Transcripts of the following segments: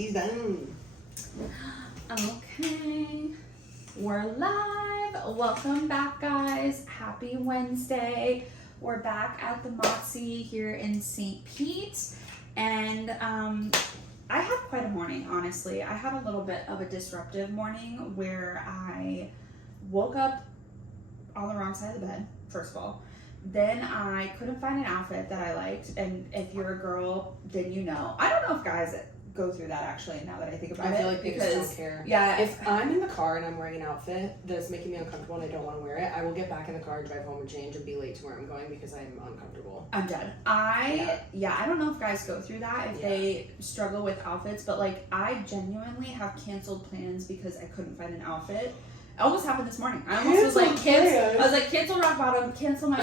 She's done. Okay. We're live. Welcome back, guys. Happy Wednesday. We're back at the Moxie here in St. Pete. And I had quite a morning, honestly. I had a little bit of a disruptive morning where I woke up on the wrong side of the bed, first of all. Then I couldn't find an outfit that I liked. And if you're a girl, then you know. I don't know if guys go through that, actually, now that I think about it. I feel like they just don't care. Yeah. If I'm in the car and I'm wearing an outfit that's making me uncomfortable and I don't want to wear it, I will get back in the car and drive home and change and be late to where I'm going because I'm uncomfortable. I'm dead. I don't know if guys go through that, if they struggle with outfits, but like I genuinely have canceled plans because I couldn't find an outfit. It almost happened this morning. I almost was like, cancel rock bottom, cancel my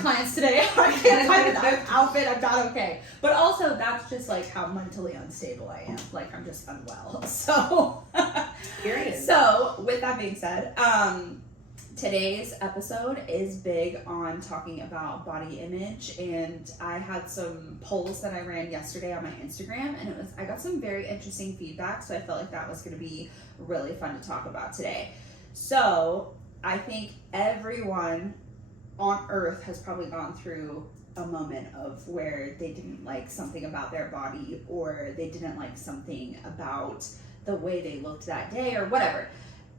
clients today. I can't find an outfit. I'm not okay. But also, that's just like how mentally unstable I am. Like I'm just unwell. So, Period. So with that being said, today's episode is big on talking about body image, and I had some polls that I ran yesterday on my Instagram, and I got some very interesting feedback, so I felt like that was going to be really fun to talk about today. So I think everyone on earth has probably gone through a moment of where they didn't like something about their body, or they didn't like something about the way they looked that day, or whatever.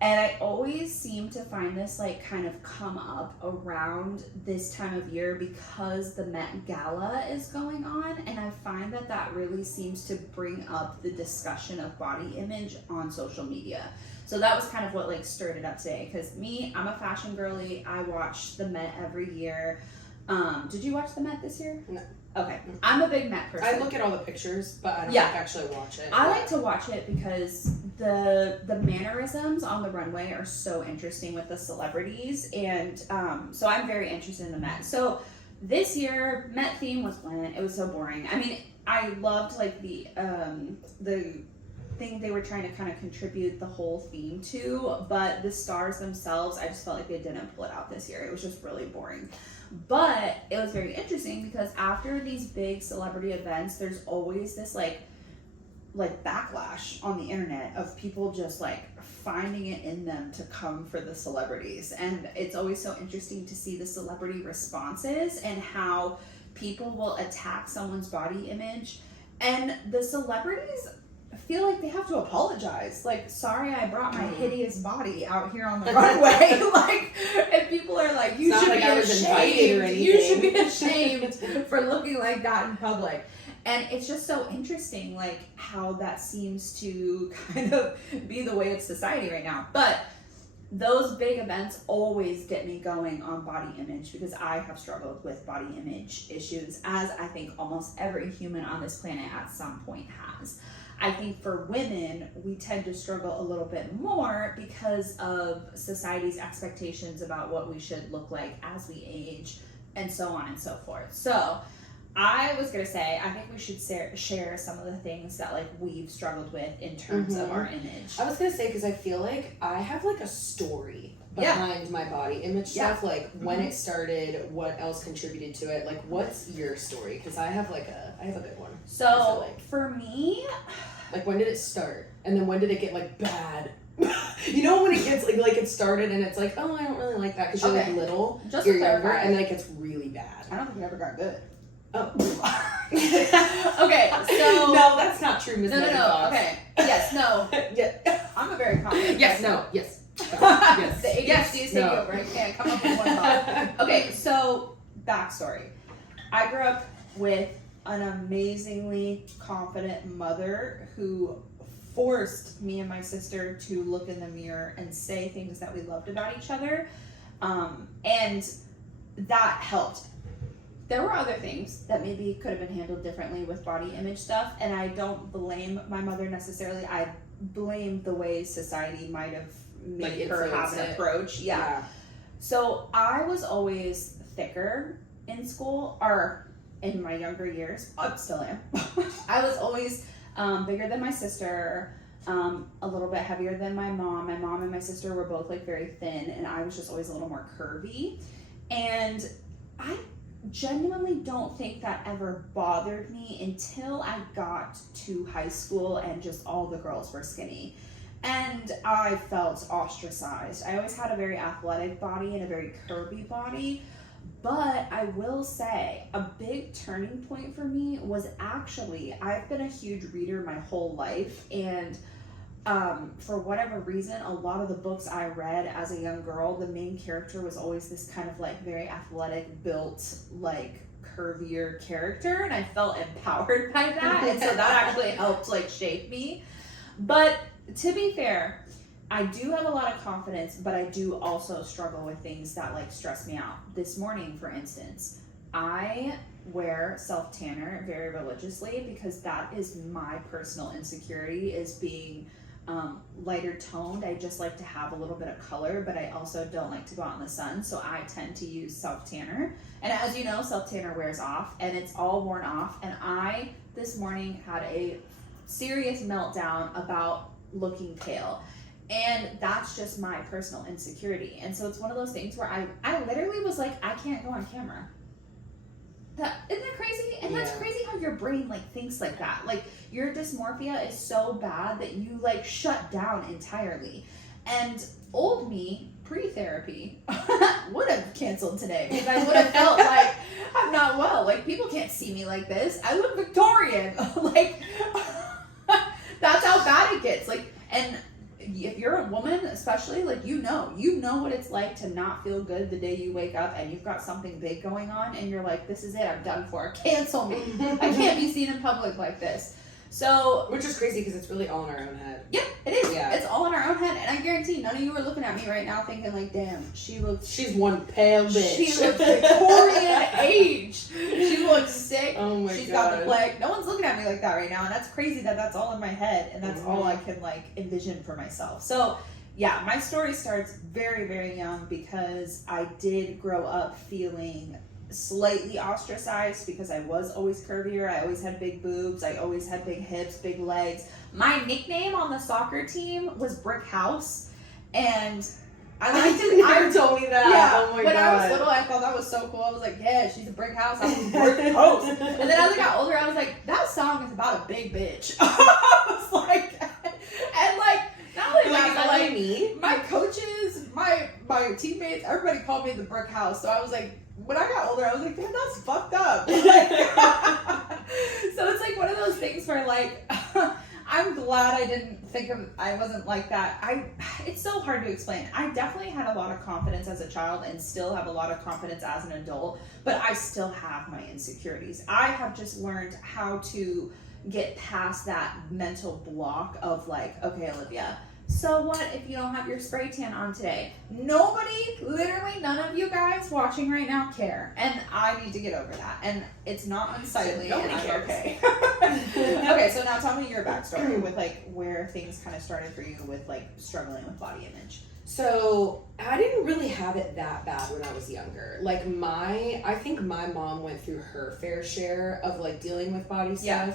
And I always seem to find this like kind of come up around this time of year because the Met Gala is going on, and I find that really seems to bring up the discussion of body image on social media. So that was kind of what like stirred it up today, because I'm a fashion girly. I watch the Met every year. Did you watch the Met this year? No. Okay. I'm a big Met person. I look at all the pictures, but I don't actually watch it. I like to watch it because the mannerisms on the runway are so interesting with the celebrities, and so I'm very interested in the Met. So this year, Met theme was bland. It was so boring. I mean, I loved like the thing they were trying to kind of contribute the whole theme to, but the stars themselves, I just felt like they didn't pull it out this year. It was just really boring. But it was very interesting because after these big celebrity events, there's always this like backlash on the internet of people just like finding it in them to come for the celebrities. And it's always so interesting to see the celebrity responses and how people will attack someone's body image. And the celebrities feel like they have to apologize. Like, sorry, I brought my hideous body out here on the runway. Like, and people are like, you should be ashamed. You should be ashamed for looking like that in public. And it's just so interesting, like, how that seems to kind of be the way of society right now. But those big events always get me going on body image because I have struggled with body image issues, as I think almost every human on this planet at some point has. I think for women, we tend to struggle a little bit more because of society's expectations about what we should look like as we age, and so on and so forth. So I was going to say, I think we should share some of the things that like we've struggled with in terms of our image. I was going to say, because I feel like I have like a story behind my body image stuff, like when it started, what else contributed to it, like what's your story? Because I have a good one. So for me, like when did it start, and then when did it get like bad? You know, when it gets like it started and it's like, oh, I don't really like that because you're like little, you're younger, and then it gets really bad. I don't think it ever got good. Oh. Okay, so no, that's not true, Miss. No. Okay. Yes. No. Yeah. I'm a very confident. Yes. person. No. Yes. Yes. The ADHD is taking over. I can't come up with one thought. Okay, so backstory. I grew up with an amazingly confident mother who forced me and my sister to look in the mirror and say things that we loved about each other, and that helped. There were other things that maybe could have been handled differently with body image stuff, and I don't blame my mother necessarily. I blame the way society might have made her have an approach. Yeah. So I was always thicker in school, or in my younger years. I still am. I was always bigger than my sister, a little bit heavier than my mom. My mom and my sister were both like very thin, and I was just always a little more curvy. And genuinely don't think that ever bothered me until I got to high school and just all the girls were skinny. And I felt ostracized. I always had a very athletic body and a very curvy body. But I will say a big turning point for me was actually, I've been a huge reader my whole life. And for whatever reason, a lot of the books I read as a young girl, the main character was always this kind of like very athletic, built, like curvier character. And I felt empowered by that. And so that actually helped like shape me. But to be fair, I do have a lot of confidence, but I do also struggle with things that like stress me out. This morning, for instance, I wear self-tanner very religiously because that is my personal insecurity, is being lighter toned. I just like to have a little bit of color, but I also don't like to go out in the sun, so I tend to use self-tanner. And as you know, self-tanner wears off and it's all worn off, and I this morning had a serious meltdown about looking pale. And that's just my personal insecurity. And so it's one of those things where I literally was like, I can't go on camera. Isn't that crazy? And that's crazy how your brain like thinks like that. Like your dysmorphia is so bad that you like shut down entirely. And old me, pre-therapy, would have canceled today because I would have felt like I'm not well. Like people can't see me like this. I look Victorian. Like that's how bad it gets. Like, and if you're a woman, especially, like, you know what it's like to not feel good the day you wake up and you've got something big going on and you're like, this is it, I'm done for. Cancel me. I can't be seen in public like this. So, which is crazy because it's really all in our own head. Yeah, it is. Yeah. It's all in our own head, and I guarantee none of you are looking at me right now thinking like, damn, she's one pale bitch. She looks Victorian age. She looks sick. Oh my She's God. got the plague. No one's looking at me like that right now, and that's crazy that that's all in my head, and that's all I can like envision for myself. So yeah, my story starts very, very young because I did grow up feeling slightly ostracized because I was always curvier. I always had big boobs. I always had big hips, big legs. My nickname on the soccer team was Brick House, and I liked it. You never told me that. Yeah, oh my when God. I was little, I thought that was so cool. I was like, yeah, she's a brick house. I'm a brick house. And then as I got older, I was like, that song is about a big bitch. I was like, and like, not only that, but like me? my coaches, my teammates, everybody called me the brick house. So I was like, when I got older, I was like, man, that's fucked up. So it's like one of those things where like, I'm glad I wasn't like that. It's so hard to explain. I definitely had a lot of confidence as a child and still have a lot of confidence as an adult, but I still have my insecurities. I have just learned how to get past that mental block of like, okay, Olivia, so what if you don't have your spray tan on today? Nobody, literally none of you guys watching right now care. And I need to get over that. And it's not unsightly. Nobody and I'm cares. okay. Okay, so now tell me your backstory with like where things kind of started for you with like struggling with body image. So I didn't really have it that bad when I was younger. Like I think my mom went through her fair share of like dealing with body stuff. Yeah.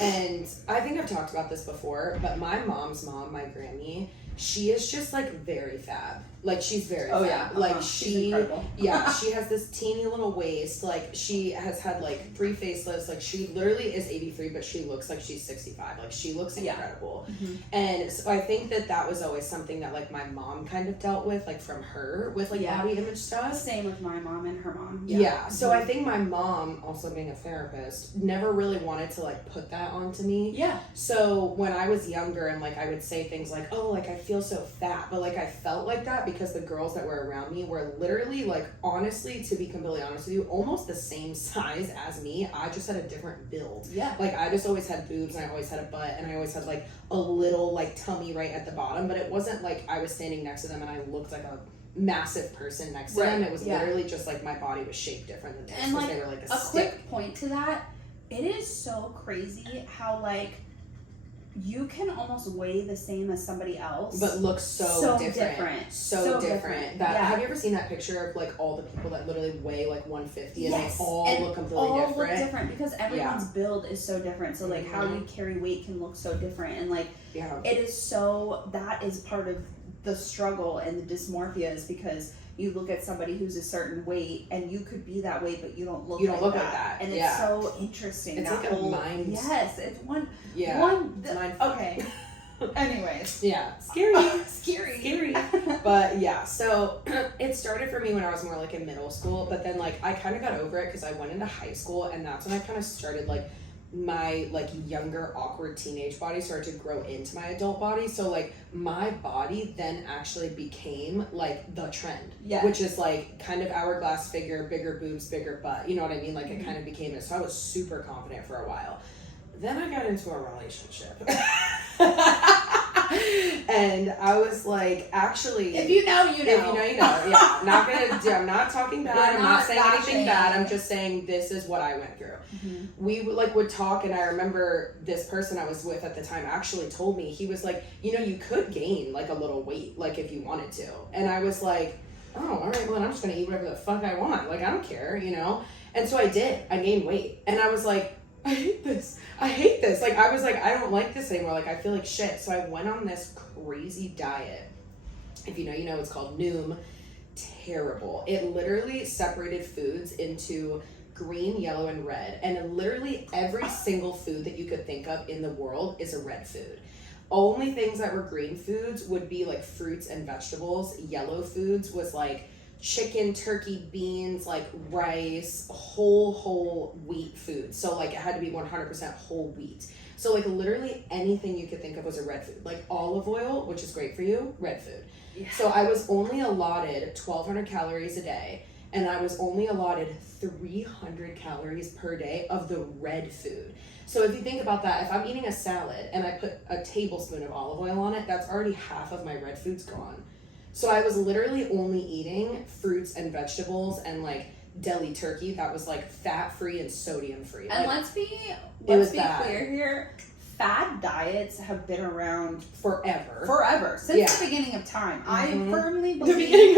And I think I've talked about this before, but my mom's mom, my granny, she is just like very fab. Like she's very fab. Yeah. Like she's incredible. Yeah, she has this teeny little waist. Like she has had like 3 facelifts. Like she literally is 83, but she looks like she's 65. Like she looks incredible. Mm-hmm. And so I think that was always something that like my mom kind of dealt with, like from her with like body image stuff. Same with my mom and her mom. Yeah. So I think my mom, also being a therapist, never really wanted to like put that onto me. Yeah. So when I was younger and like I would say things like, oh, like I feel so fat, but like I felt like that because the girls that were around me were literally like, honestly, to be completely honest with you, almost the same size as me. I just had a different build. Yeah. Like I just always had boobs and I always had a butt and I always had like a little like tummy right at the bottom, but it wasn't like I was standing next to them and I looked like a massive person next to them. It was literally just like my body was shaped different than theirs, and like, they were like a quick point to that, it is so crazy how like you can almost weigh the same as somebody else, but look so different. So different. Have you ever seen that picture of like all the people that literally weigh like 150 and they all look completely different? Look different because everyone's build is so different. So like how you carry weight can look so different, and like it is so, that is part of the struggle and the dysmorphia, is because you look at somebody who's a certain weight and you could be that weight, but you don't look like that. And it's so interesting. It's that like whole, a mind. Yes, it's one. Okay. Anyways. Yeah. Scary. Scary. But yeah, so it started for me when I was more like in middle school, but then like I kind of got over it because I went into high school, and that's when I kind of started like my like younger awkward teenage body started to grow into my adult body. So like my body then actually became like the trend, which is like kind of hourglass figure, bigger boobs, bigger butt, you know what I mean? Like it kind of became it. So I was super confident for a while. Then I got into a relationship. And I was like, actually, if you know, you know. If you know, you know. Yeah, I'm not talking bad. I'm not saying anything bad. I'm just saying this is what I went through. Mm-hmm. We would talk, and I remember this person I was with at the time actually told me, he was like, you know, you could gain like a little weight, like if you wanted to. And I was like, oh, all right, well, then I'm just gonna eat whatever the fuck I want. Like I don't care, you know. And so I did. I gained weight, and I was like, I hate this. Like, I was like, I don't like this anymore. Like, I feel like shit. So I went on this crazy diet. If you know, you know, it's called Noom. Terrible. It literally separated foods into green, yellow, and red. And literally every single food that you could think of in the world is a red food. Only things that were green foods would be like fruits and vegetables. Yellow foods was like chicken, turkey, beans, like rice, whole wheat food. So like it had to be 100% whole wheat. So like literally anything you could think of was a red food. Like olive oil, which is great for you, red food. Yeah. So I was only allotted 1,200 calories a day, and I was only allotted 300 calories per day of the red food. So if you think about that, if I'm eating a salad and I put a tablespoon of olive oil on it, that's already half of my red food's gone. So I was literally only eating fruits and vegetables and like deli turkey that was like fat-free and sodium-free. And like, let's be clear here. Fad diets have been around forever since the beginning of time. Mm-hmm. I firmly believe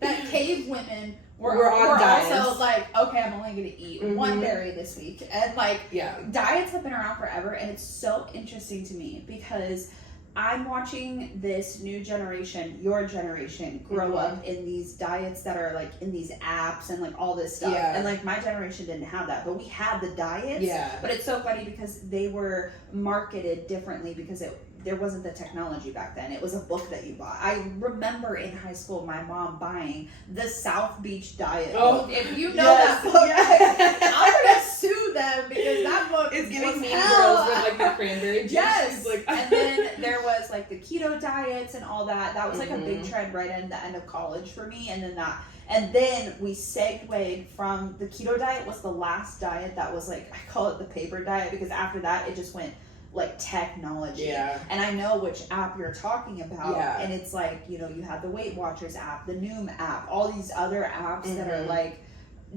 that cave women were also like, okay, I'm only going to eat one berry this week. And like, diets have been around forever, and it's so interesting to me because I'm watching this new generation, your generation, grow up in these diets that are like in these apps and like all this stuff. Yeah. And like my generation didn't have that, but we had the diets. Yeah. But it's so funny because they were marketed differently because there wasn't the technology back then. It was a book that you bought. I remember in high school my mom buying the South Beach Diet book. If you know that book, I'm gonna sue them because that book is giving me girls with like the cranberry juice. Yes. Like, and then there was like the keto diets and all that. That was like a big trend right at the end of college for me. And then we segued from the keto diet was the last diet that was like, I call it the paper diet because after that it just went like technology. Yeah. And I know which app you're talking about. Yeah. And it's like, you know, you have the Weight Watchers app, the Noom app, all these other apps that are like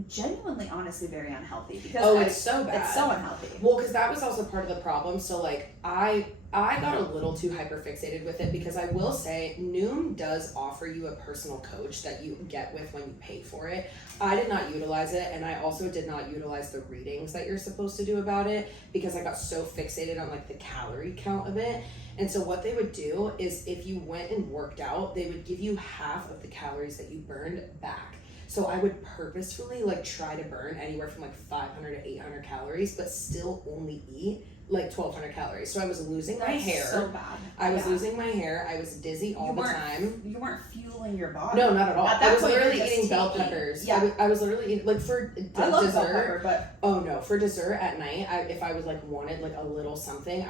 genuinely, honestly, very unhealthy. Because it's so bad. It's so unhealthy. Well, because that was also part of the problem. So like I got a little too hyperfixated with it because I will say Noom does offer you a personal coach that you get with when you pay for it. I did not utilize it, and I also did not utilize the readings that you're supposed to do about it because I got so fixated on like the calorie count of it. And so what they would do is if you went and worked out, they would give you half of the calories that you burned back. So I would purposefully like try to burn anywhere from like 500 to 800 calories, but still only eat like 1,200 calories. So I was losing my hair. So bad. I was losing my hair. I was dizzy all the time. You weren't fueling your body. No, not at all. I was literally eating bell peppers. Yeah. I was literally eating, like for I love dessert. Bell pepper, but oh no, for dessert at night, if I was like wanted like a little something,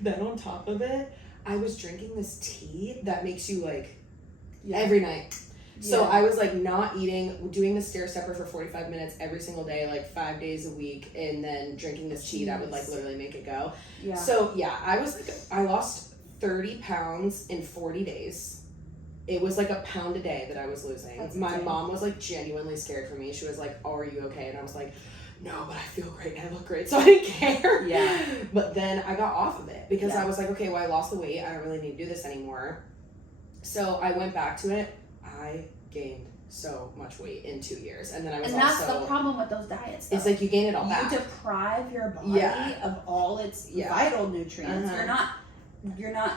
then on top of it, I was drinking this tea that makes you like every night. So I was like not eating, doing the stair stepper for 45 minutes every single day, like 5 days a week, and then drinking this tea that would like literally make it go. Yeah. So I was like, I lost 30 pounds in 40 days. It was like a pound a day that I was losing. That's my mom was like genuinely scared for me. She was like, "Oh, are you okay?" And I was like, "No, but I feel great and I look great," so I didn't care. Yeah. But then I got off of it because I was like, okay, well, I lost the weight. I don't really need to do this anymore. So I went back to it. I gained so much weight in 2 years, and then I was that's the problem with those diets, though. It's like you gain it all back. You deprive your body of all its vital nutrients. You're not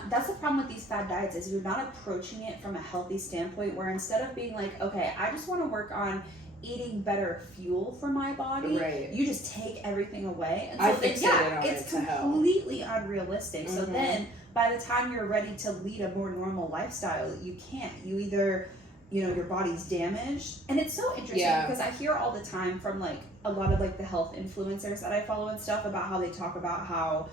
that's the problem with these fad diets, is you're not approaching it from a healthy standpoint, where instead of being like, okay, I just want to work on eating better fuel for my body, right. you just take everything away. And I so then, fixated on it's it to completely unrealistic. Mm-hmm. So then by the time you're ready to lead a more normal lifestyle, you can't. You either, you know, your body's damaged. And it's so interesting because I hear all the time from like a lot of like the health influencers that I follow and stuff about how they talk about how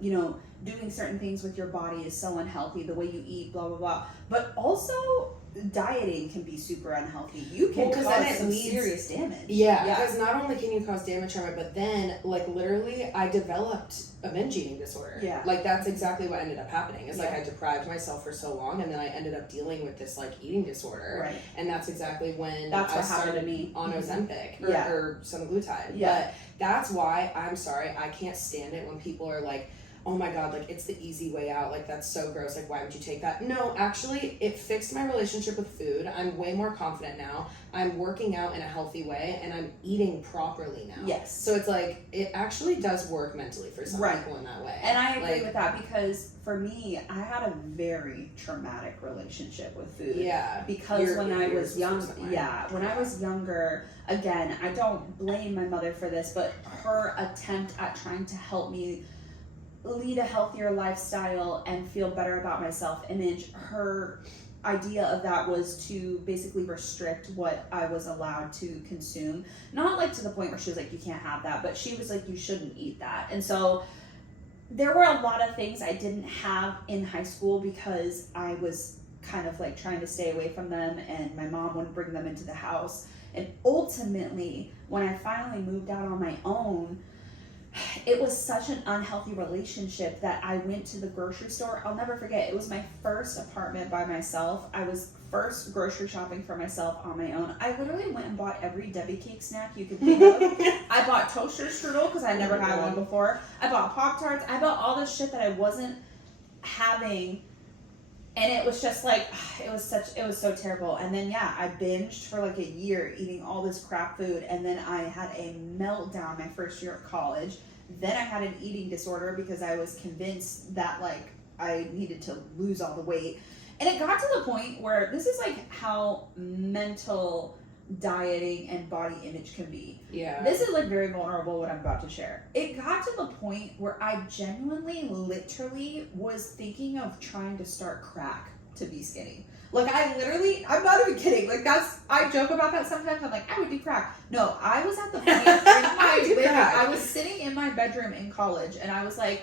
you know, doing certain things with your body is so unhealthy, the way you eat, blah blah blah. But also dieting can be super unhealthy. You can cause some serious damage. Yeah, because not only can you cause damage from it, but then like literally I developed a binge eating disorder. Yeah. Like that's exactly what ended up happening. It's like I deprived myself for so long, and then I ended up dealing with this like eating disorder. Right. And that's exactly when that's I what happened started to me. on Ozempic or semaglutide. Yeah. But that's why I'm sorry, I can't stand it when people are like, oh my god, like it's the easy way out, like that's so gross, like why would you take that? No, actually it fixed my relationship with food. I'm way more confident now. I'm working out in a healthy way and I'm eating properly now. Yes. So it's like it actually does work mentally for some people in that way. And I agree with that, because for me, I had a very traumatic relationship with food. Yeah. Because when I was young, when I was younger, again, I don't blame my mother for this, but her attempt at trying to help me lead a healthier lifestyle and feel better about my self-image, her idea of that was to basically restrict what I was allowed to consume. Not like to the point where she was like, you can't have that, but she was like, you shouldn't eat that. And so there were a lot of things I didn't have in high school because I was kind of like trying to stay away from them, and my mom wouldn't bring them into the house. And ultimately, when I finally moved out on my own, it was such an unhealthy relationship that I went to the grocery store. I'll never forget. It was my first apartment by myself. I was first grocery shopping for myself on my own. I literally went and bought every Debbie cake snack you could think of. I bought toaster strudel because I never had one before. I bought Pop-Tarts. I bought all this shit that I wasn't having. And it was just like, it was so terrible. And then, I binged for like a year eating all this crap food. And then I had a meltdown my first year of college. Then I had an eating disorder because I was convinced that like I needed to lose all the weight. And it got to the point where this is like how mental dieting and body image can be. Yeah. This is like very vulnerable what I'm about to share. It got to the point where I genuinely, literally was thinking of trying to start crack to be skinny. Like I'm not even kidding. Like I joke about that sometimes. I'm like, I would do crack. No, I was at the point I was sitting in my bedroom in college and I was like,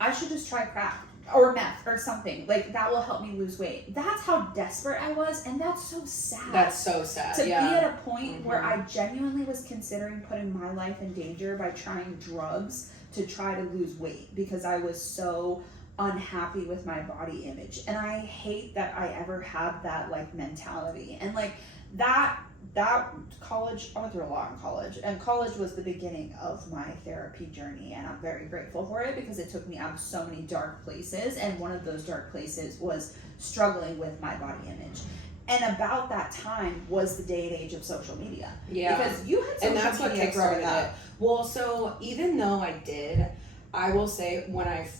I should just try crack or meth or something. Like that will help me lose weight. That's how desperate I was, and that's so sad. That's so sad. To be at a point where I genuinely was considering putting my life in danger by trying drugs to try to lose weight because I was so unhappy with my body image. And I hate that I ever had that like mentality. And like that college, I went through a lot in college, and college was the beginning of my therapy journey, and I'm very grateful for it because it took me out of so many dark places, and one of those dark places was struggling with my body image. And about that time was the day and age of social media. Yeah. Because you had social media. And that's what kickstarted it. Well, so even though I did, I will say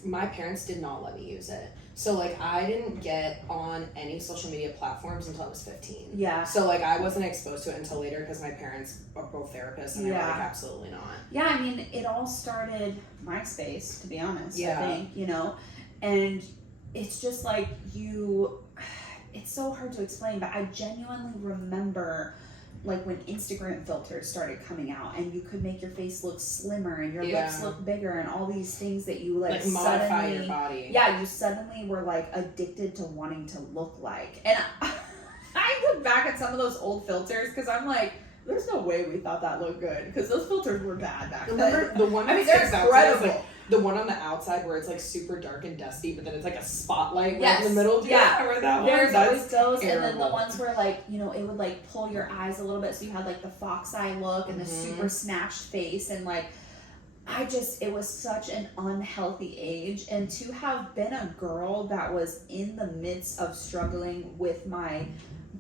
my parents did not let me use it. So like I didn't get on any social media platforms until I was 15. Yeah. So like I wasn't exposed to it until later because my parents are both therapists and they were like, absolutely not. Yeah, I mean, it all started MySpace, to be honest, yeah. I think, you know, and it's just like it's so hard to explain, but I genuinely remember like when Instagram filters started coming out and you could make your face look slimmer and your lips look bigger and all these things that you like modify suddenly, your body. Yeah, you suddenly were like addicted to wanting to look like. And I look back at some of those old filters because I'm like, there's no way we thought that looked good because those filters were bad back then. Remember the one that they're incredible. The one on the outside where it's like super dark and dusty, but then it's like a spotlight right in the middle. Do you remember that one? There's always those, terrible. And then the ones where like, you know, it would like pull your eyes a little bit, so you had like the fox eye look and the super snatched face, and like, it was such an unhealthy age. And to have been a girl that was in the midst of struggling with my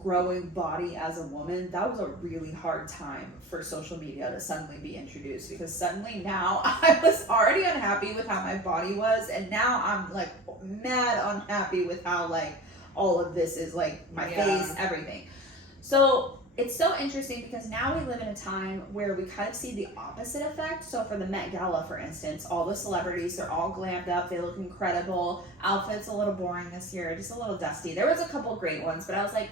growing body as a woman, that was a really hard time for social media to suddenly be introduced, because suddenly now I was already unhappy with how my body was, and now I'm like mad unhappy with how like all of this is, like my face, everything. So it's so interesting because now we live in a time where we kind of see the opposite effect. So for the Met Gala, for instance, all the celebrities, they're all glammed up, they look incredible. Outfits a little boring this year, just a little dusty. There was a couple great ones, but I was like,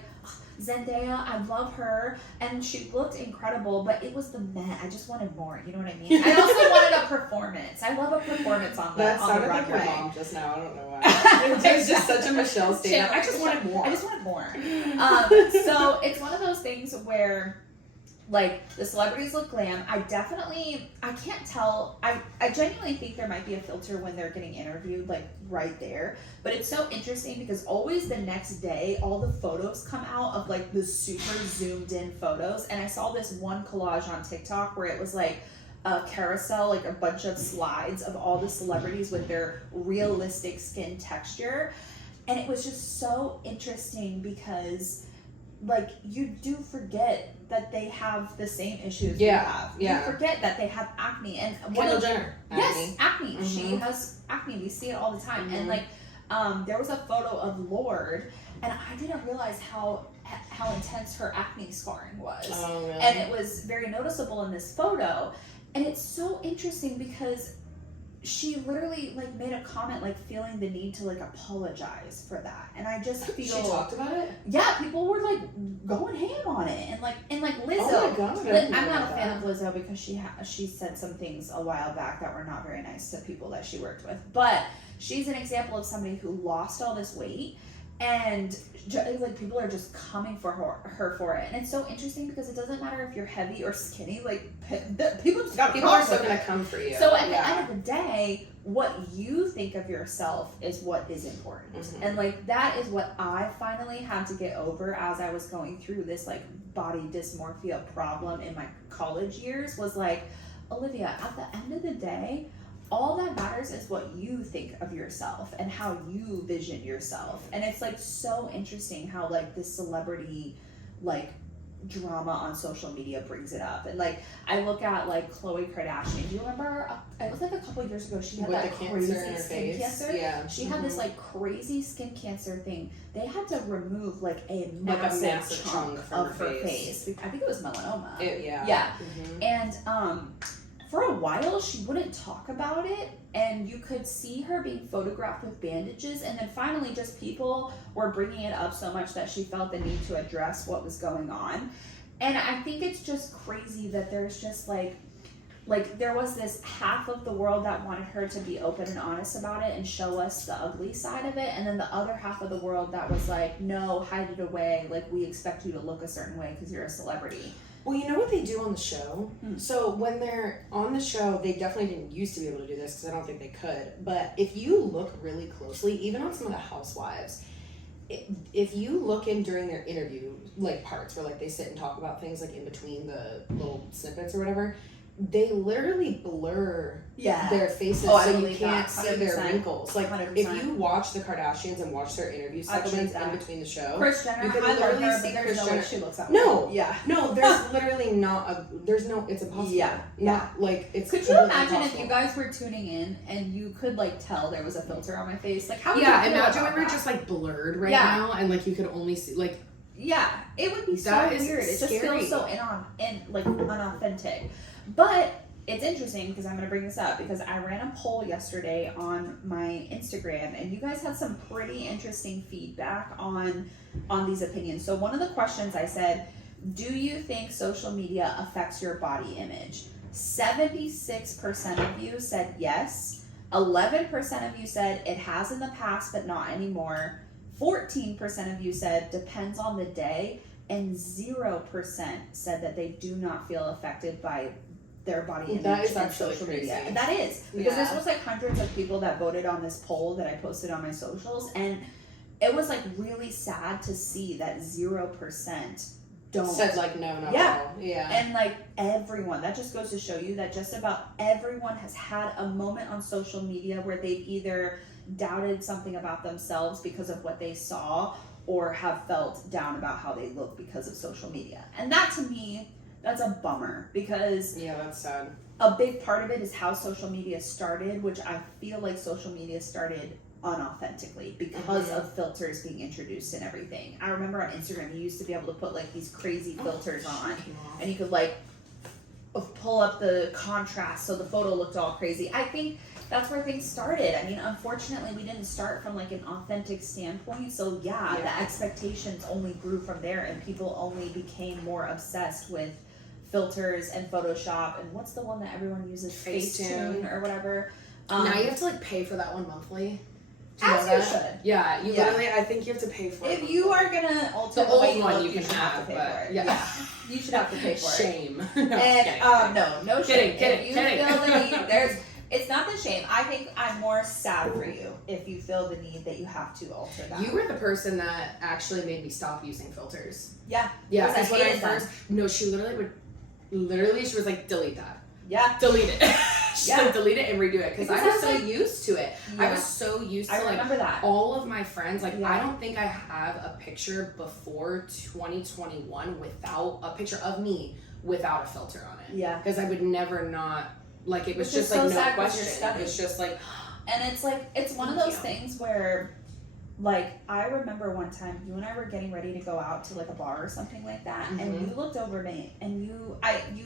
Zendaya, I love her, and she looked incredible, but it was the Met. I just wanted more, you know what I mean? I also wanted a performance. I love a performance on the runway. That sounded like your mom just now, I don't know why. It was just such a Michelle statement. I just wanted more. I just wanted more. So it's one of those things where, like, the celebrities look glam. I can't tell. I genuinely think there might be a filter when they're getting interviewed, like, right there. But it's so interesting because always the next day, all the photos come out of, like, the super zoomed in photos. And I saw this one collage on TikTok where it was, like, a carousel, like a bunch of slides of all the celebrities with their realistic skin texture. And it was just so interesting because, like, you do forget that they have the same issues we have. You forget that they have acne. And Kendall Jenner. Yes, acne. Mm-hmm. She has acne. We see it all the time. Mm-hmm. And, like, there was a photo of Lorde, and I didn't realize how intense her acne scarring was. Oh, really? And it was very noticeable in this photo. And it's so interesting because she literally, like, made a comment, like, feeling the need to, like, apologize for that. And I just feel... She talked about it? Yeah, people were, like, going ham on it. And Lizzo... Oh, my God. I'm not a fan of Lizzo because she said some things a while back that were not very nice to people that she worked with. But she's an example of somebody who lost all this weight, and, like, people are just coming for her for it. And it's so interesting because it doesn't matter if you're heavy or skinny, like, people just got people are still gonna come for you. So at the end of the day, what you think of yourself is what is important. Mm-hmm. And, like, that is what I finally had to get over as I was going through this, like, body dysmorphia problem in my college years, was like, Olivia, at the end of the day, all that matters is what you think of yourself and how you vision yourself. And it's, like, so interesting how, like, this celebrity, like, drama on social media brings it up. And, like, I look at, like, Khloe Kardashian. Do you remember, it was, like, a couple of years ago, she had with that crazy skin cancer. Yeah. She had this, like, crazy skin cancer thing. They had to remove, like, a massive chunk of her face. I think it was melanoma. Yeah. Mm-hmm. And for a while, she wouldn't talk about it, and you could see her being photographed with bandages, and then finally just people were bringing it up so much that she felt the need to address what was going on. And I think it's just crazy that there's just, like there was this half of the world that wanted her to be open and honest about it and show us the ugly side of it, and then the other half of the world that was like, no, hide it away, like, we expect you to look a certain way because you're a celebrity. Well, you know what they do on the show? So when they're on the show, they definitely didn't used to be able to do this because I don't think they could. But if you look really closely, even on some of the housewives, if you look in during their interview, like, parts where, like, they sit and talk about things, like, in between the little snippets or whatever, they literally blur their faces so you can't see their wrinkles. Like, 100%. If you watch the Kardashians and watch their interview sections in between the show, Kris Jenner, you can literally see Kris Jenner. She looks that no, way. No, there's literally not it's impossible. Not, like, it's Could you imagine impossible. If you guys were tuning in and you could, like, tell there was a filter on my face? Like, how would you feel imagine about we were just, like, blurred now, and, like, you could only see, like... Yeah, it would be so weird. It just feels so unauthentic. But it's interesting because I'm going to bring this up because I ran a poll yesterday on my Instagram, and you guys had some pretty interesting feedback on these opinions. So one of the questions I said, do you think social media affects your body image? 76% of you said yes. 11% of you said it has in the past but not anymore. 14% of you said depends on the day, and 0% said that they do not feel affected by their body image on social media. And that is, because this was, like, hundreds of people that voted on this poll that I posted on my socials, and it was, like, really sad to see that 0% said, like, no, not at all. Yeah. And, like, everyone, that just goes to show you that just about everyone has had a moment on social media where they've either doubted something about themselves because of what they saw, or have felt down about how they look because of social media. And that to me, that's a bummer, because yeah, that's sad. A big part of it is how social media started, which I feel like social media started unauthentically because of filters being introduced and everything. I remember on Instagram you used to be able to put like these crazy filters on, and you could like pull up the contrast so the photo looked all crazy. I think that's where things started. I mean, unfortunately, we didn't start from like an authentic standpoint. So yeah, the expectations only grew from there, and people only became more obsessed with filters and Photoshop. And what's the one that everyone uses? Facetune or whatever. Now you have to like pay for that one monthly. As you should. Yeah, you literally, I think you have to pay for it. If you are gonna alter the old way you one, look, you can have to pay for it. Yeah. You should have to pay for it. Shame. No shame. Kidding. Feel the need, it's not the shame. I think I'm more sad for you if you feel the need that you have to alter that. You were the person that actually made me stop using filters. Yeah. Yeah, because when I first, she she was like, delete that. Yeah. Delete it. She's like, delete it and redo it. Because I was so like, used to it. Yeah. I was so used to like that. all of my friends. Like, I don't think I have a picture before 2021 without a picture of me without a filter on it. Yeah. Because I would never not, like, it was Which just is like so no sad question. It's just like, and it's like, it's one of those things where, like, I remember one time you and I were getting ready to go out to like a bar or something like that, and you looked over me and you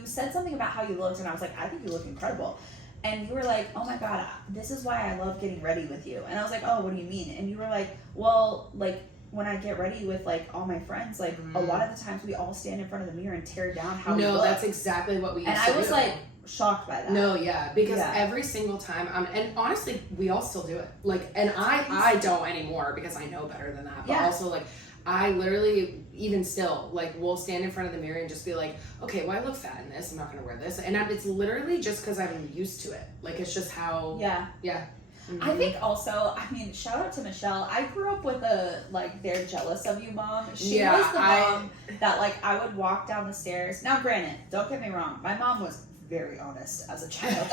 said something about how you looked, and I was like, I think you look incredible. And you were like, oh my God, this is why I love getting ready with you. And I was like, oh, what do you mean? And you were like, well, like, when I get ready with like all my friends, like a lot of the times we all stand in front of the mirror and tear down how we look. No, that's exactly what we used to do. And I was like shocked by that. No, yeah, because every single time, and honestly, we all still do it. Like, and I don't anymore because I know better than that. But also, like, I literally, even still, like, we'll stand in front of the mirror and just be like, okay, well, I look fat in this. I'm not gonna wear this. And it's literally just because I'm used to it. Like, it's just how. Yeah. Mm-hmm. I think also, I mean, shout out to Michelle. I grew up with a, like, they're jealous of you mom. She was the mom that, like, I would walk down the stairs. Now, granted, don't get me wrong, my mom was very honest as a child.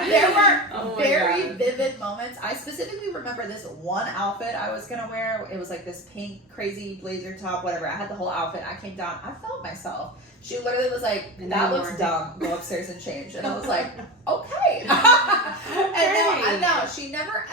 There were very vivid moments. I specifically remember this one outfit I was gonna wear. It was like this pink, crazy blazer top, whatever. I had the whole outfit. I came down. I felt myself. She literally was like, that looks dumb. Go upstairs and change. And I was like, okay. And no, she never,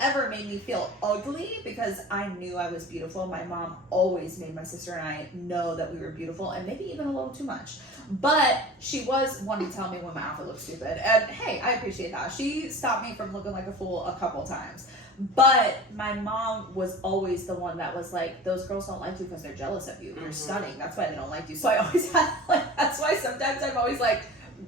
ever made me feel ugly because I knew I was beautiful. My mom always made my sister and I know that we were beautiful, and maybe even a little too much. But she was one to tell me when my outfit looked stupid. And hey, I appreciate that. She stopped me from looking like a fool a couple times. But my mom was always the one that was like, those girls don't like you because they're jealous of you. You're stunning. That's why they don't like you. So I always had, like, that's why sometimes I'm always like,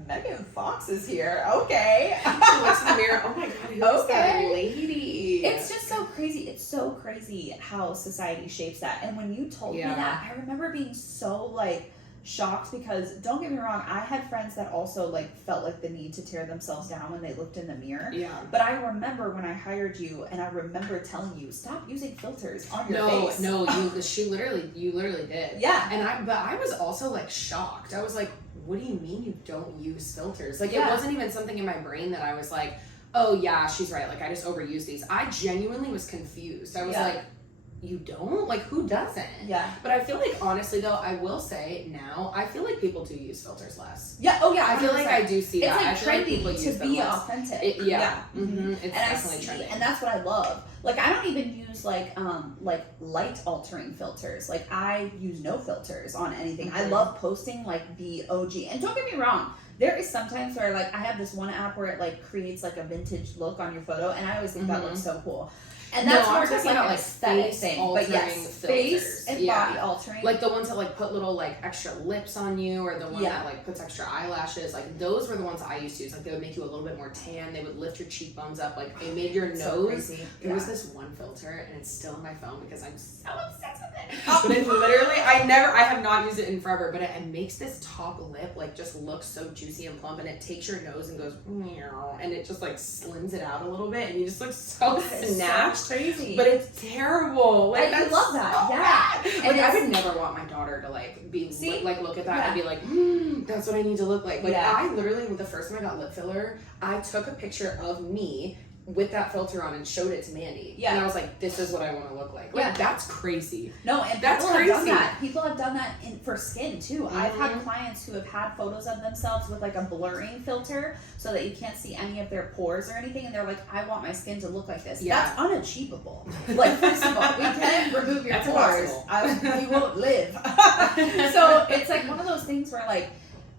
Megan Fox is here. Okay. She looks in the mirror. Oh my God, who's that lady? It's just so crazy. It's so crazy how society shapes that. And when you told me that, I remember being so, like, shocked because, don't get me wrong, I had friends that also, like, felt like the need to tear themselves down when they looked in the mirror. Yeah. But I remember when I hired you, and I remember telling you, stop using filters on your face. No, you literally did. Yeah. But I was also, like, shocked. I was like, what do you mean you don't use filters? Like, it wasn't even something in my brain that I was like, oh yeah, she's right. Like, I just overuse these. I genuinely was confused. I was like, you don't? Like, who doesn't? Yeah. But I feel like, honestly, though, I will say now, I feel like people do use filters less. Yeah. Oh, yeah. I feel like I do see that. It's like trendy to be authentic. It's definitely trendy. And that's what I love. Like, I don't even use, like light altering filters. Like, I use no filters on anything. I love posting, like, the OG. And don't get me wrong. There is sometimes where, like, I have this one app where it, like, creates, like, a vintage look on your photo. And I always think that looks so cool. And that's more just like an aesthetic thing. But yes, face and body altering. Like the ones that like put little like extra lips on you, or the one that like puts extra eyelashes. Like those were the ones I used to use. Like they would make you a little bit more tan. They would lift your cheekbones up. Like they made your nose. There was this one filter, and it's still in my phone because I'm so obsessed with it. But it literally, I have not used it in forever. But it makes this top lip like just look so juicy and plump, and it takes your nose and goes meow, and it just like slims it out a little bit, and you just look so snatched. Crazy, but it's terrible. Like, I love that. So like I would never want my daughter to like be like look at that and be like, that's what I need to look like. Like I literally, the first time I got lip filler, I took a picture of me with that filter on and showed it to Mandy. Yeah. And I was like, this is what I want to look like. Like, that's crazy. No, and that's people crazy. have done that. People have done that for skin too. Mm-hmm. I've had clients who have had photos of themselves with like a blurring filter so that you can't see any of their pores or anything, and they're like, I want my skin to look like this. Yeah. That's unachievable. Like, first of all, we can't remove your That's pores. You won't live. So it's like one of those things where like,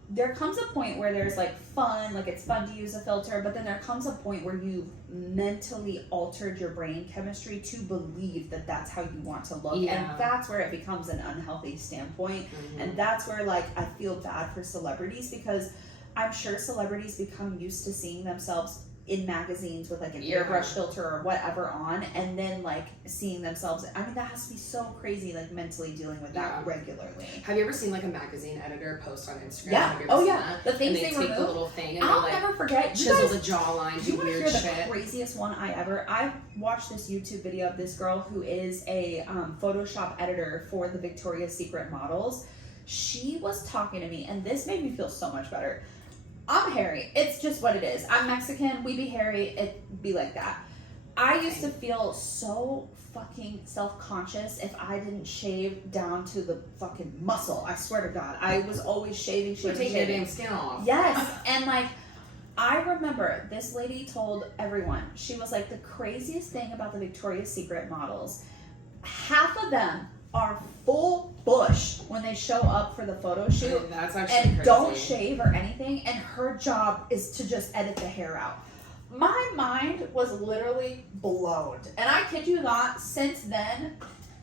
there comes a point where there's like fun, like it's fun to use a filter, but then there comes a point where you've mentally altered your brain chemistry to believe that that's how you want to look. Yeah. And that's where it becomes an unhealthy standpoint. Mm-hmm. And that's where like I feel bad for celebrities, because I'm sure celebrities become used to seeing themselves in magazines with like an airbrush filter or whatever on, and then like seeing themselves, I mean, that has to be so crazy, like mentally dealing with that regularly. Have you ever seen like a magazine editor post on Instagram? Yeah. Have you ever Oh seen yeah. that? The things and they take the little thing and I'll they like never forget. chisel the jawline, Do you do want to weird hear shit. the craziest one I watched this YouTube video of this girl who is a Photoshop editor for the Victoria's Secret models. She was talking to me, and this made me feel so much better. I'm hairy. It's just what it is. I'm Mexican. We be hairy. It be like that. I used to feel so fucking self-conscious if I didn't shave down to the fucking muscle. I swear to God. I was always shaving. Take your damn skin off. Yes. And like, I remember this lady told everyone, she was like, the craziest thing about the Victoria's Secret models, half of them are full bush when they show up for the photo shoot. That's actually and crazy. Don't shave or anything, and her job is to just edit the hair out. My mind was literally blown. And I kid you not, since then,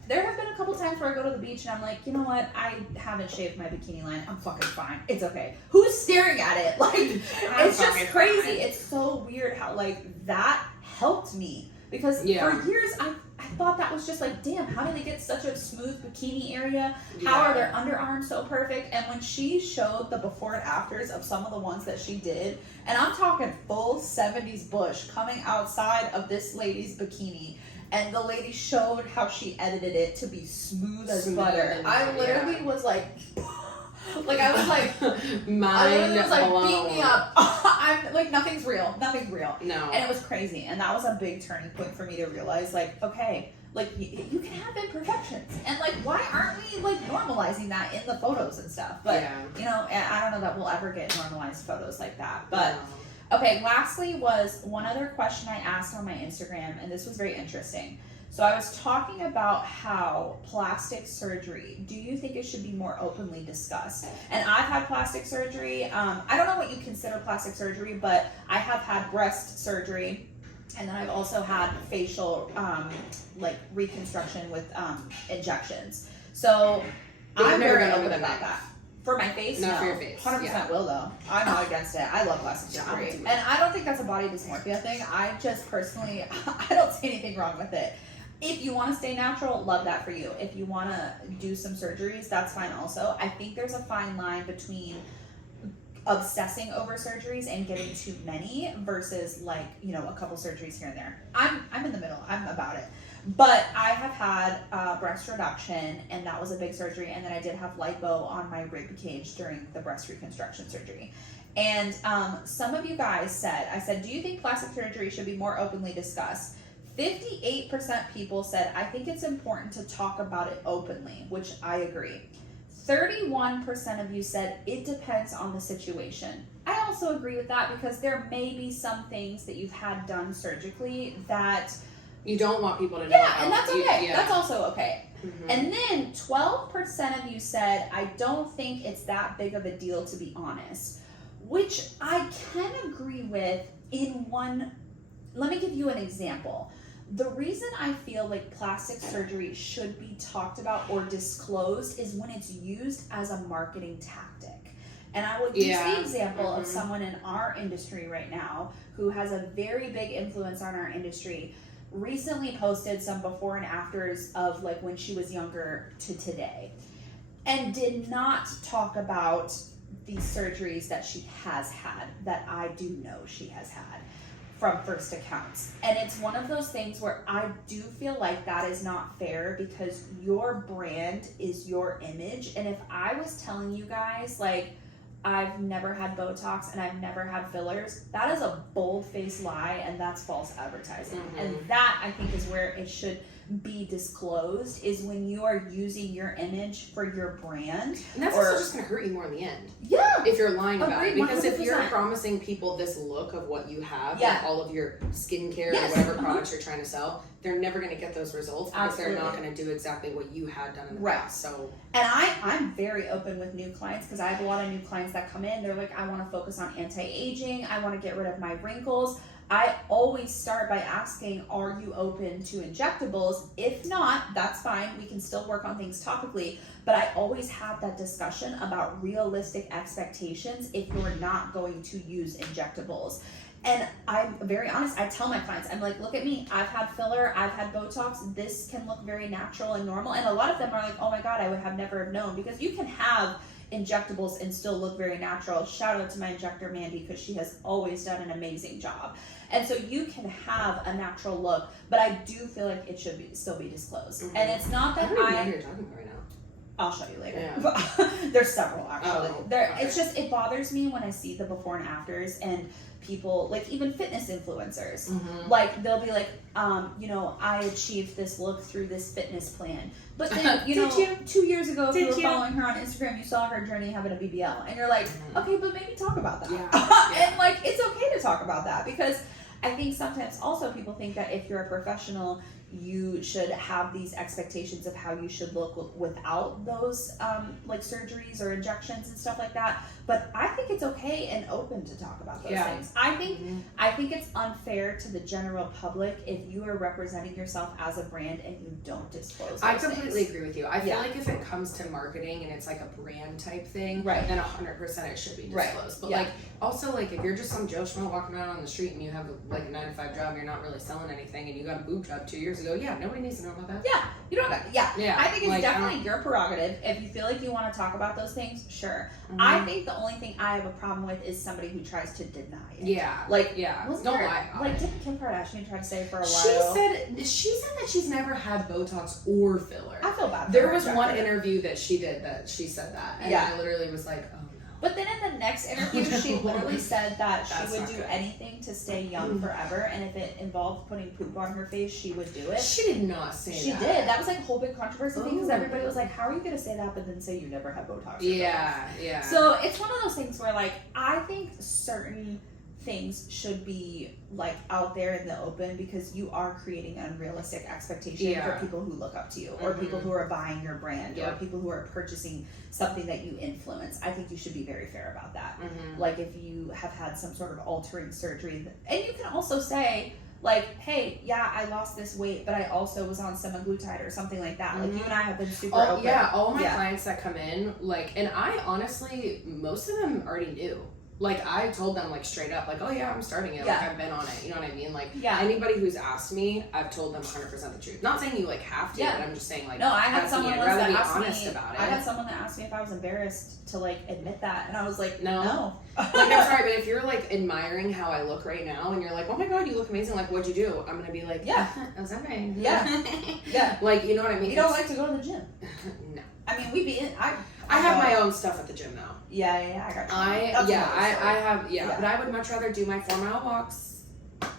there have been a couple times where I go to the beach and I'm like, you know what? I haven't shaved my bikini line. I'm fucking fine. It's okay. Who's staring at it? Like, it's just crazy. Fine. It's so weird how, like, that helped me. Because for years, I thought that was just like, damn, how did they get such a smooth bikini area? How are their underarms so perfect? And when she showed the before and afters of some of the ones that she did, and I'm talking full 70s bush coming outside of this lady's bikini, and the lady showed how she edited it to be smooth as butter. I literally was like, like I was like, mind blown. beat me up. I'm like, nothing's real. Nothing's real. No. And it was crazy. And that was a big turning point for me to realize, like, okay, like you can have imperfections. And like, why aren't we like normalizing that in the photos and stuff? But you know, I don't know that we'll ever get normalized photos like that. But okay, lastly was one other question I asked on my Instagram, and this was very interesting. So I was talking about how plastic surgery, do you think it should be more openly discussed? And I've had plastic surgery. I don't know what you consider plastic surgery, but I have had breast surgery. And then I've also had facial, like reconstruction with injections. So I'm very open about that. For my face? No, no. for your face. 100% will though. I'm not against it. I love plastic surgery. And I don't think that's a body dysmorphia thing. I just personally, I don't see anything wrong with it. If you want to stay natural, love that for you. If you want to do some surgeries, that's fine also. I think there's a fine line between obsessing over surgeries and getting too many versus like, you know, a couple surgeries here and there. I'm in the middle. I'm about it. But I have had breast reduction, and that was a big surgery. And then I did have lipo on my rib cage during the breast reconstruction surgery. And some of you guys said, I said, do you think plastic surgery should be more openly discussed? 58% people said, I think it's important to talk about it openly, which I agree. 31% of you said, it depends on the situation. I also agree with that, because there may be some things that you've had done surgically that you don't want people to know. Yeah, and that's okay. That's also okay. Mm-hmm. And then 12% of you said, I don't think it's that big of a deal, to be honest, which I can agree with in one. Let me give you an example. The reason I feel like plastic surgery should be talked about or disclosed is when it's used as a marketing tactic. And I will use the example of someone in our industry right now who has a very big influence on our industry, recently posted some before and afters of like when she was younger to today, and did not talk about the surgeries that she has had, that I do know she has had from first accounts. And it's one of those things where I do feel like that is not fair, because your brand is your image. And if I was telling you guys like, I've never had Botox and I've never had fillers, that is a bold-faced lie, and that's false advertising. Mm-hmm. And that, I think, is where it should be disclosed, is when you are using your image for your brand. And that's also just going to hurt you more in the end. Yeah. If you're lying about it. Because 100%. if you're promising people this look of what you have, Yeah. like all of your skincare Yes. or whatever products you're trying to sell, they're never going to get those results because Absolutely. they're not going to do exactly what you had done in the Right. past. So, And I'm very open with new clients, because I have a lot of new clients that come in. They're like, I want to focus on anti-aging. I want to get rid of my wrinkles. I always start by asking, are you open to injectables? If not, that's fine. We can still work on things topically. But I always have that discussion about realistic expectations if you're not going to use injectables. And I'm very honest. I tell my clients, I'm like, look at me. I've had filler. I've had Botox. This can look very natural and normal. And a lot of them are like, oh my God, I would have never have known. Because you can have injectables and still look very natural. Shout out to my injector, Mandy, because she has always done an amazing job. And so you can have a natural look, but I do feel like it should still be disclosed. And it's not that I don't even know who you're talking about right now. I'll show you later. Yeah. There's several actually. Oh, It's just, it bothers me when I see the before and afters, and people, like even fitness influencers, like they'll be like, I achieved this look through this fitness plan. But then, you know, 2 years ago, if you were following her on Instagram, you saw her journey having a BBL. And you're like, okay, but maybe talk about that. Yeah. And like, it's okay to talk about that, because I think sometimes also people think that if you're a professional, you should have these expectations of how you should look without those like surgeries or injections and stuff like that. But I think it's okay and open to talk about those things. I think it's unfair to the general public if you are representing yourself as a brand and you don't disclose those I completely things. agree with you. I feel like if it comes to marketing and it's like a brand type thing, Right. then 100% it should be disclosed. Right. But like also like if you're just some Joe Schmo walking around on the street and you have like a 9-to-5 job, you're not really selling anything, and you got a boob job 2 years ago, nobody needs to know about that. Yeah, you don't. Yeah. I think it's like, definitely your prerogative. If you feel like you want to talk about those things, sure. I think the only thing I have a problem with is somebody who tries to deny it. Yeah. Like, don't there, lie about like, it. didn't Kim Kardashian try to say for a while? She said that she's never had Botox or filler. I feel bad for There her, was one exactly. interview that she did that she said that, and I literally was like, oh no. But then in the next interview, she literally said that she That's would not do good. anything to stay young forever, and if it involved putting poop on her face, she would do it. She did not say She that. did. That was like a whole big controversy thing, because Ooh. everybody was like, how are you going to say that but then say you never had Botox? or Yeah. So it's one of those things where, like, I think certain things should be like out there in the open, because you are creating unrealistic expectation for people who look up to you, or people who are buying your brand, or people who are purchasing something that you influence. I think you should be very fair about that. Like if you have had some sort of altering surgery, and you can also say like, hey, yeah, I lost this weight, but I also was on semaglutide or something like that. Like you and I have been super open. Yeah, all my clients that come in, like, and I honestly, most of them already knew. Like, I told them, like, straight up, like, oh, yeah, I'm starting it. Like, I've been on it. You know what I mean? Like, anybody who's asked me, I've told them 100% the truth. Not saying you, like, have to, but I'm just saying, like, no, I had someone once that asked honest me, about it. I had someone that asked me if I was embarrassed to, like, admit that. And I was like, no. Like, I'm sorry, but if you're, like, admiring how I look right now, and you're like, oh, my God, you look amazing. Like, what'd you do? I'm going to be like, I was okay. Yeah. Like, you know what I mean? You don't like to go to the gym. No. I mean, we'd be in, I have my own stuff at the gym now. Yeah, I got I you. have, but I would much rather do my 4-mile walks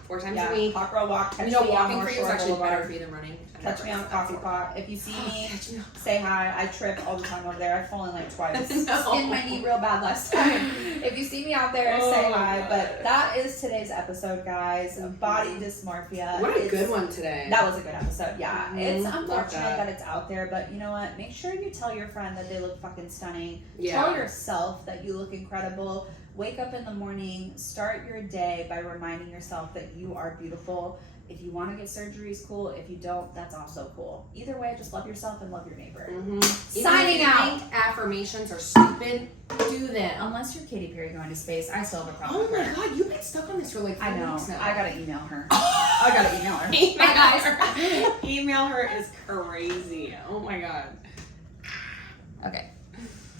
4 times a week. Hot girl walk. You know, walking for you is actually better for you than running. Catch me on the coffee pot. If you see me, say hi. I trip all the time over there. I've fallen like twice. Skinned my knee real bad last time. If you see me out there, say hi. God. But that is today's episode, guys. Body dysmorphia. What a good one today. That was a good episode. Yeah. It's Love unfortunate that. that it's out there, but you know what? Make sure you tell your friend that they look fucking stunning. Yeah. Tell yourself that you look incredible. Wake up in the morning, start your day by reminding yourself that you are beautiful. If you want to get surgeries, cool. If you don't, that's also cool. Either way, just love yourself and love your neighbor. Signing out. If you think affirmations are stupid, do them. Unless you're Katy Perry going to space, I still have a problem Oh with my her. God, you've been stuck on this for like 4 weeks now. I gotta email her. I gotta email her. Bye, guys. Email her is crazy. Oh my God. Okay.